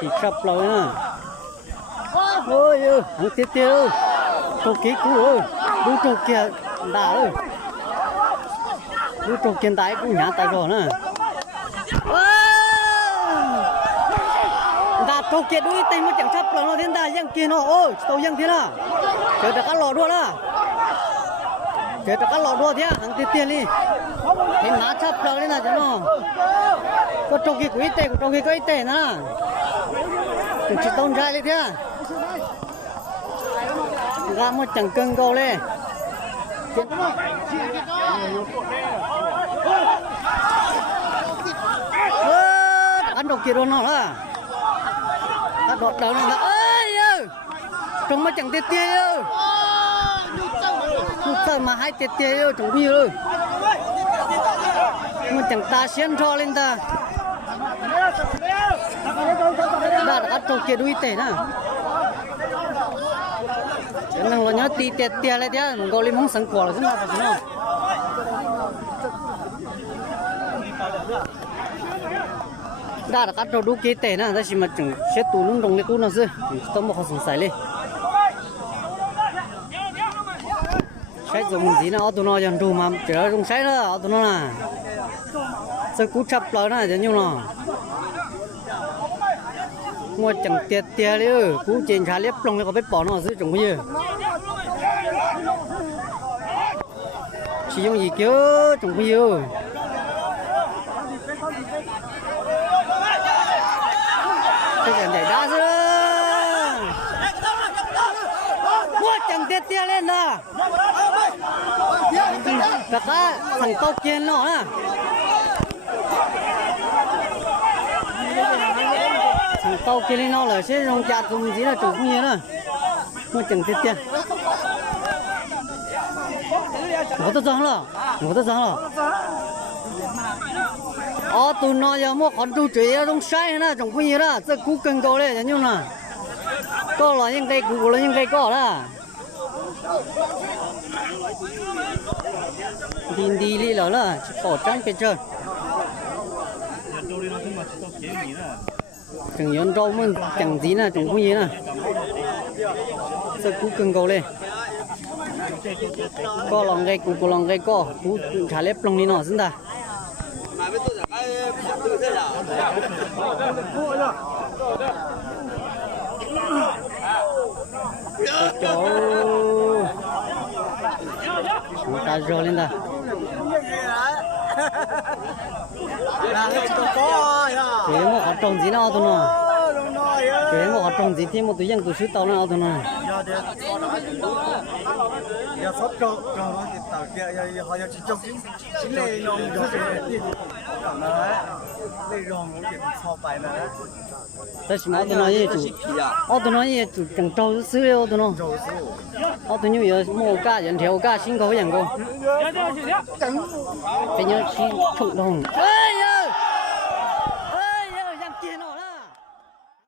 chỉ sập rồi nè ôi ơi ăn tiếp tiêu trâu kí cú ơi đu trâu kia đá ơi đu trâu kia đá cũng nhả tay rồi nè đá trâu kia đuôi tay mới chẳng sập rồi nó thiên đá giang kia nó ôi tàu giang thế nào chờ được cá lò đua đó chờ được cá lò đua thế ăn tiếp tiêu đi thì má sập rồi nè chứ nó có trâu kia quý tệ của trâu kia có ít tệ nữa cũng chỉ tôn trai đi thế ra một chẳng cân câu lên ăn đồ kia luôn nó là ăn đọt đầu này ơi trông mà chẳng tiết tiết ơi sao mà hai tiết tiết ơi trông nhiều ơi mà chẳng ta xiên cho lên ta đã ăn đồ kia đuôi tệ nè năng lo nhớ tì tẹt tẹt lại thế, gọi lên mong sáng quả là thế nào phải không? đã cắt đầu đu kia tệ nè, đó chỉ mà chừng xét tủ lung đồng này cũng là gì, tao một khó sủng sải lên. Xét dùng gì nào, tụi nó dần đủ mà, chỉ là dùng xét đó, tụi nó là, sao cú chập lại nè, giống như nào? Mua chẳng tiệt tiệt đi ơi, cú trên khá liếp lông này có biết bỏ nó giữ trồng cái gì? Chỉ dùng gì kiểu trồng cái gì? Cái này để đá chứ? Mua chẳng tiệt tiệt lên nè. Các thằng tao kiên nó nè. Thằng tao kia lên nó là sẽ dùng chặt dùng gì là chủ cũng như nữa mà chẳng tiết tiền ngủ tới sáng rồi tụi nó giờ mua con chú trí trong sai nữa chẳng có gì đó sẽ cú cần cầu đấy nhưng mà có là những cây cú là những cây có đó đi đi rồi là bỏ trắng cái chơi chẳng nhón rau mà chẳng gì nè chẳng có gì nè sao cú cưng cầu lên có lòng gây cú lòng gây có cú thả lép lòng đi nó xin ta cháu chúng ta rồi lên ta thế mà họ trồng gì nào tụi nó thế mà họ trồng gì thì một túi dân tụi sứ tàu nào tụi nó tại sao tụi nó như chủ tụi nó như chủ trồng trâu sứ đâu tụi nó tụi như giờ mua cá dẫn theo cá xin có dạng cô phải nhớ xin trụng đồng